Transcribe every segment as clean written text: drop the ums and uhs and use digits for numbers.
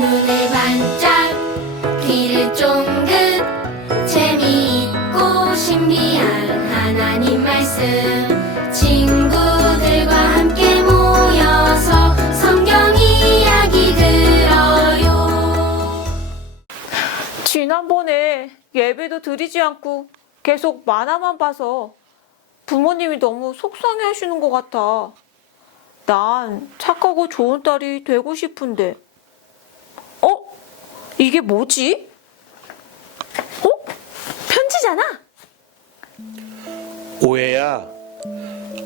눈을 반짝 귀를 쫑긋 재미있고 신비한 하나님 말씀 친구들과 함께 모여서 성경 이야기 들어요. 지난번에 예배도 드리지 않고 계속 만화만 봐서 부모님이 너무 속상해 하시는 것 같아. 난 착하고 좋은 딸이 되고 싶은데. 이게 뭐지? 편지잖아? 오해야,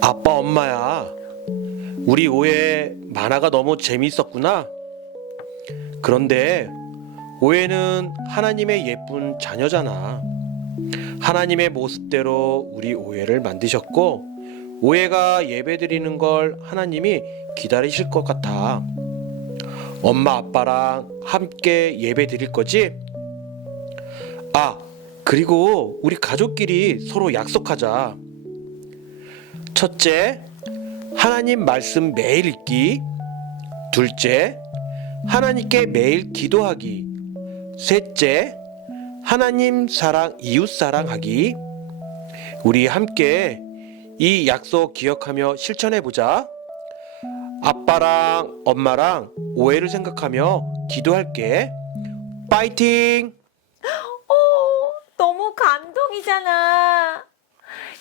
아빠 엄마야. 우리 오해 만화가 너무 재미있었구나. 그런데 오해는 하나님의 예쁜 자녀잖아. 하나님의 모습대로 우리 오해를 만드셨고 오해가 예배드리는 걸 하나님이 기다리실 것 같아. 엄마 아빠랑 함께 예배 드릴 거지? 그리고 우리 가족끼리 서로 약속하자. 첫째, 하나님 말씀 매일 읽기. 둘째, 하나님께 매일 기도하기. 셋째, 하나님 사랑, 이웃 사랑하기. 우리 함께 이 약속 기억하며 실천해보자. 아빠랑 엄마랑 오해를 생각하며 기도할게. 파이팅! 너무 감동이잖아.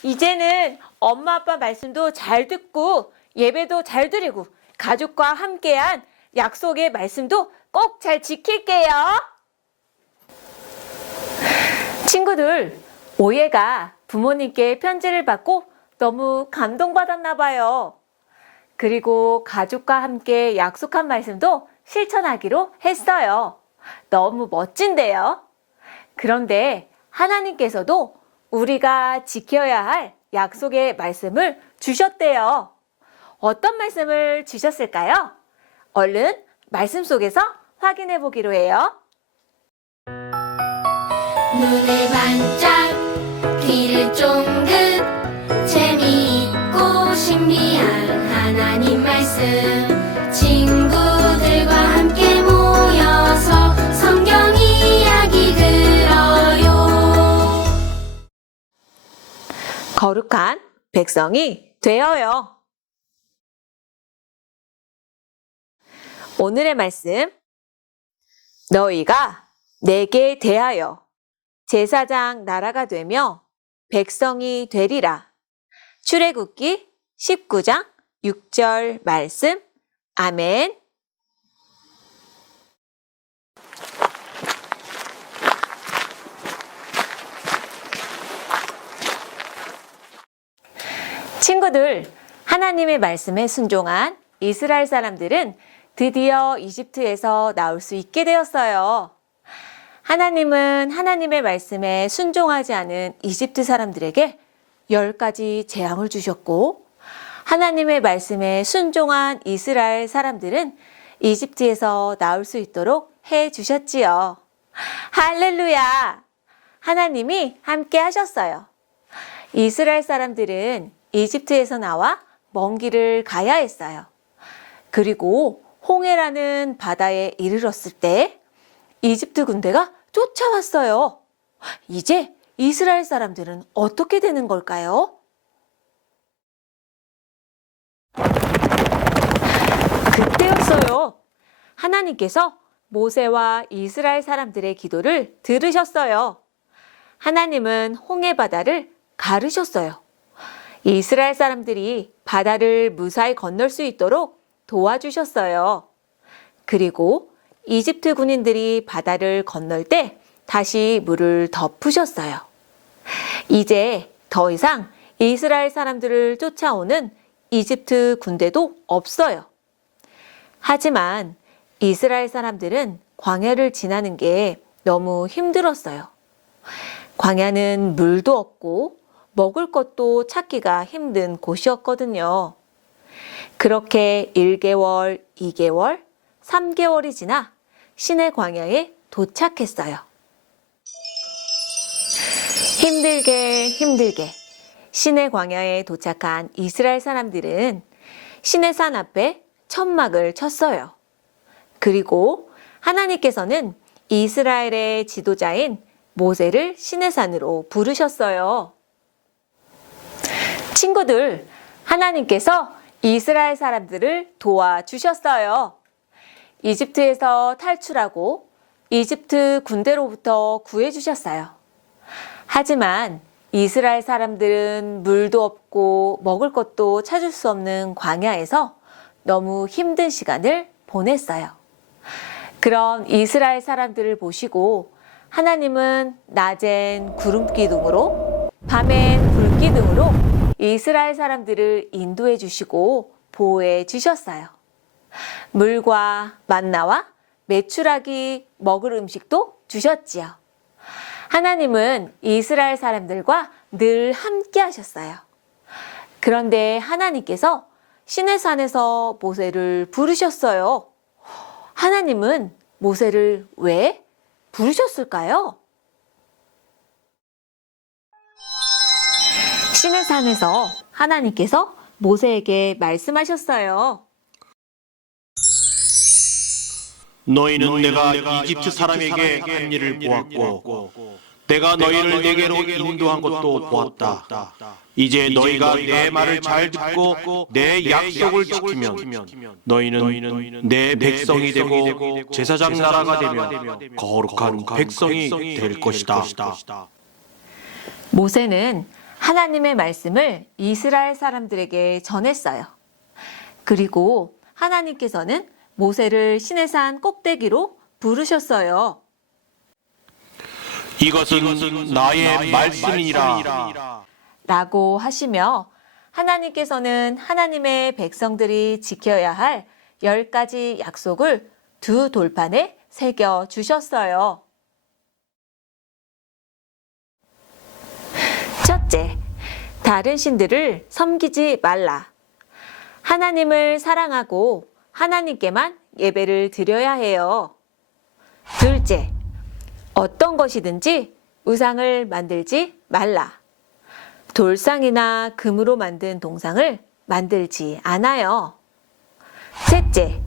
이제는 엄마 아빠 말씀도 잘 듣고 예배도 잘 드리고 가족과 함께한 약속의 말씀도 꼭 잘 지킬게요. 친구들, 오예가 부모님께 편지를 받고 너무 감동받았나 봐요. 그리고 가족과 함께 약속한 말씀도 실천하기로 했어요. 너무 멋진데요? 그런데 하나님께서도 우리가 지켜야 할 약속의 말씀을 주셨대요. 어떤 말씀을 주셨을까요? 얼른 말씀 속에서 확인해 보기로 해요. 눈을 반짝 귀를 쫑긋 재미있고 신비한 하나님 말씀 친구들과 함께 모여서 성경 이야기 들어요. 거룩한 백성이 되어요. 오늘의 말씀, 너희가 내게 대하여 제사장 나라가 되며 백성이 되리라. 출애굽기 19장 6절 말씀. 아멘. 친구들, 하나님의 말씀에 순종한 이스라엘 사람들은 드디어 이집트에서 나올 수 있게 되었어요. 하나님은 하나님의 말씀에 순종하지 않은 이집트 사람들에게 10가지 재앙을 주셨고, 하나님의 말씀에 순종한 이스라엘 사람들은 이집트에서 나올 수 있도록 해 주셨지요. 할렐루야! 하나님이 함께 하셨어요. 이스라엘 사람들은 이집트에서 나와 먼 길을 가야 했어요. 그리고 홍해라는 바다에 이르렀을 때 이집트 군대가 쫓아왔어요. 이제 이스라엘 사람들은 어떻게 되는 걸까요? 그때였어요. 하나님께서 모세와 이스라엘 사람들의 기도를 들으셨어요. 하나님은 홍해 바다를 가르셨어요. 이스라엘 사람들이 바다를 무사히 건널 수 있도록 도와주셨어요. 그리고 이집트 군인들이 바다를 건널 때 다시 물을 덮으셨어요. 이제 더 이상 이스라엘 사람들을 쫓아오는 이집트 군대도 없어요. 하지만 이스라엘 사람들은 광야를 지나는 게 너무 힘들었어요. 광야는 물도 없고 먹을 것도 찾기가 힘든 곳이었거든요. 그렇게 1개월, 2개월, 3개월이 지나 시내 광야에 도착했어요. 힘들게 시내 광야에 도착한 이스라엘 사람들은 시내산 앞에 천막을 쳤어요. 그리고 하나님께서는 이스라엘의 지도자인 모세를 시내산으로 부르셨어요. 친구들, 하나님께서 이스라엘 사람들을 도와주셨어요. 이집트에서 탈출하고 이집트 군대로부터 구해주셨어요. 하지만 이스라엘 사람들은 물도 없고 먹을 것도 찾을 수 없는 광야에서 너무 힘든 시간을 보냈어요. 그런 이스라엘 사람들을 보시고 하나님은 낮엔 구름 기둥으로, 밤엔 불 기둥으로 이스라엘 사람들을 인도해 주시고 보호해 주셨어요. 물과 만나와 메추라기 먹을 음식도 주셨지요. 하나님은 이스라엘 사람들과 늘 함께 하셨어요. 그런데 하나님께서 시내산에서 모세를 부르셨어요. 하나님은 모세를 왜 부르셨을까요? 시내산에서 하나님께서 모세에게 말씀하셨어요. 너희는 내가 이집트 사람에게 한 일을 보았고 내가 너희를 내게로 인도한 것도 보았다. 이제 너희가 내 말을 잘 듣고 내 약속을 지키면 너희는 내 백성이 되고 제사장 나라가 되며 거룩한 백성이 될 것이다. 모세는 하나님의 말씀을 이스라엘 사람들에게 전했어요. 그리고 하나님께서는 모세를 시내산 꼭대기로 부르셨어요. 이것은 나의 말씀이니라 라고 하시며 하나님께서는 하나님의 백성들이 지켜야 할 10가지 약속을 두 돌판에 새겨 주셨어요. 첫째, 다른 신들을 섬기지 말라. 하나님을 사랑하고 하나님께만 예배를 드려야 해요. 둘째, 어떤 것이든지 우상을 만들지 말라. 돌상이나 금으로 만든 동상을 만들지 않아요. 셋째,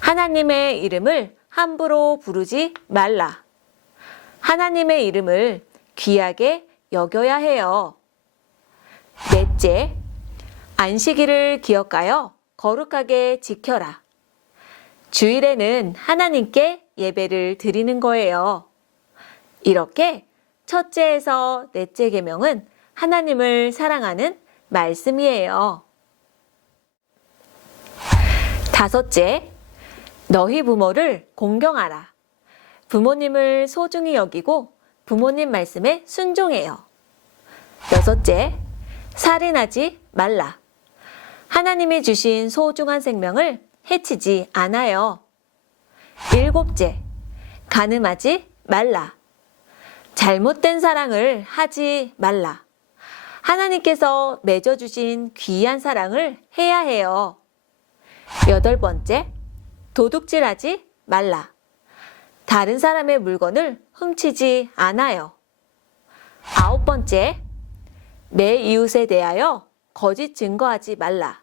하나님의 이름을 함부로 부르지 말라. 하나님의 이름을 귀하게 여겨야 해요. 넷째, 안식일을 기억하여 거룩하게 지켜라. 주일에는 하나님께 예배를 드리는 거예요. 이렇게 첫째에서 넷째 계명은 하나님을 사랑하는 말씀이에요. 다섯째, 너희 부모를 공경하라. 부모님을 소중히 여기고 부모님 말씀에 순종해요. 여섯째, 살인하지 말라. 하나님이 주신 소중한 생명을 해치지 않아요. 일곱째, 간음하지 말라. 잘못된 사랑을 하지 말라. 하나님께서 맺어주신 귀한 사랑을 해야 해요. 여덟 번째, 도둑질하지 말라. 다른 사람의 물건을 훔치지 않아요. 아홉 번째, 내 이웃에 대하여 거짓 증거하지 말라.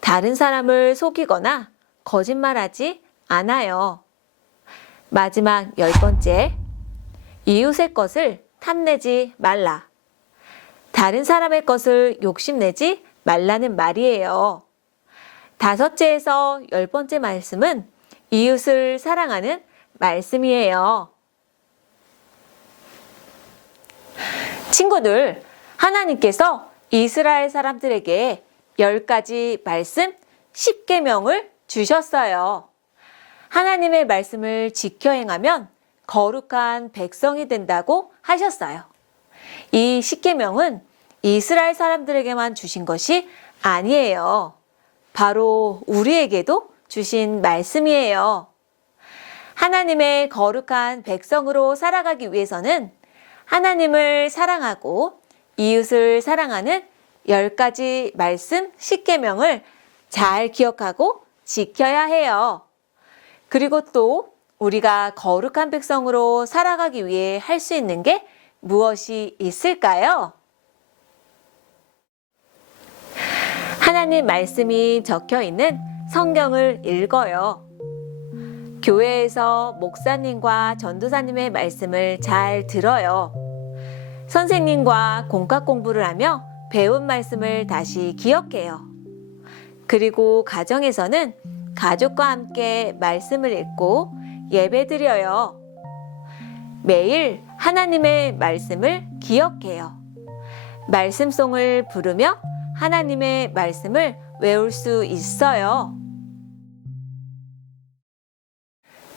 다른 사람을 속이거나 거짓말하지 않아요. 마지막 열 번째, 이웃의 것을 탐내지 말라. 다른 사람의 것을 욕심내지 말라는 말이에요. 다섯째에서 10번째 말씀은 이웃을 사랑하는 말씀이에요. 친구들, 하나님께서 이스라엘 사람들에게 10가지 말씀 10계명을 주셨어요. 하나님의 말씀을 지켜 행하면 거룩한 백성이 된다고 하셨어요. 이 10계명은 이스라엘 사람들에게만 주신 것이 아니에요. 바로 우리에게도 주신 말씀이에요. 하나님의 거룩한 백성으로 살아가기 위해서는 하나님을 사랑하고 이웃을 사랑하는 10가지 말씀 10계명을 잘 기억하고 지켜야 해요. 그리고 또 우리가 거룩한 백성으로 살아가기 위해 할 수 있는 게 무엇이 있을까요? 하나님 말씀이 적혀 있는 성경을 읽어요. 교회에서 목사님과 전도사님의 말씀을 잘 들어요. 선생님과 공과 공부를 하며 배운 말씀을 다시 기억해요. 그리고 가정에서는 가족과 함께 말씀을 읽고 예배드려요. 매일 하나님의 말씀을 기억해요. 말씀송을 부르며 하나님의 말씀을 외울 수 있어요.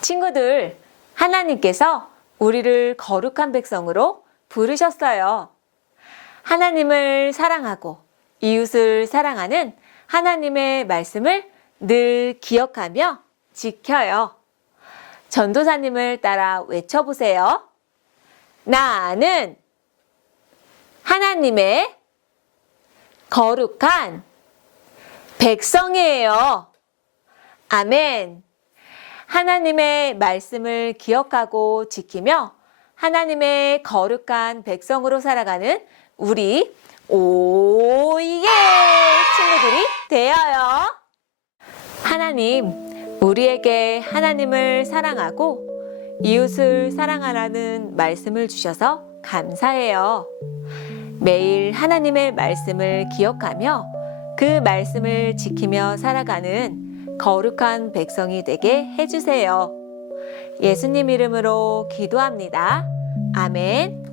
친구들, 하나님께서 우리를 거룩한 백성으로 부르셨어요. 하나님을 사랑하고 이웃을 사랑하는 하나님의 말씀을 늘 기억하며 지켜요. 전도사님을 따라 외쳐보세요. 나는 하나님의 거룩한 백성이에요. 아멘. 하나님의 말씀을 기억하고 지키며 하나님의 거룩한 백성으로 살아가는 우리 오예 친구들이 되어요. 하나님, 우리에게 하나님을 사랑하고 이웃을 사랑하라는 말씀을 주셔서 감사해요. 매일 하나님의 말씀을 기억하며 그 말씀을 지키며 살아가는 거룩한 백성이 되게 해주세요. 예수님 이름으로 기도합니다. 아멘.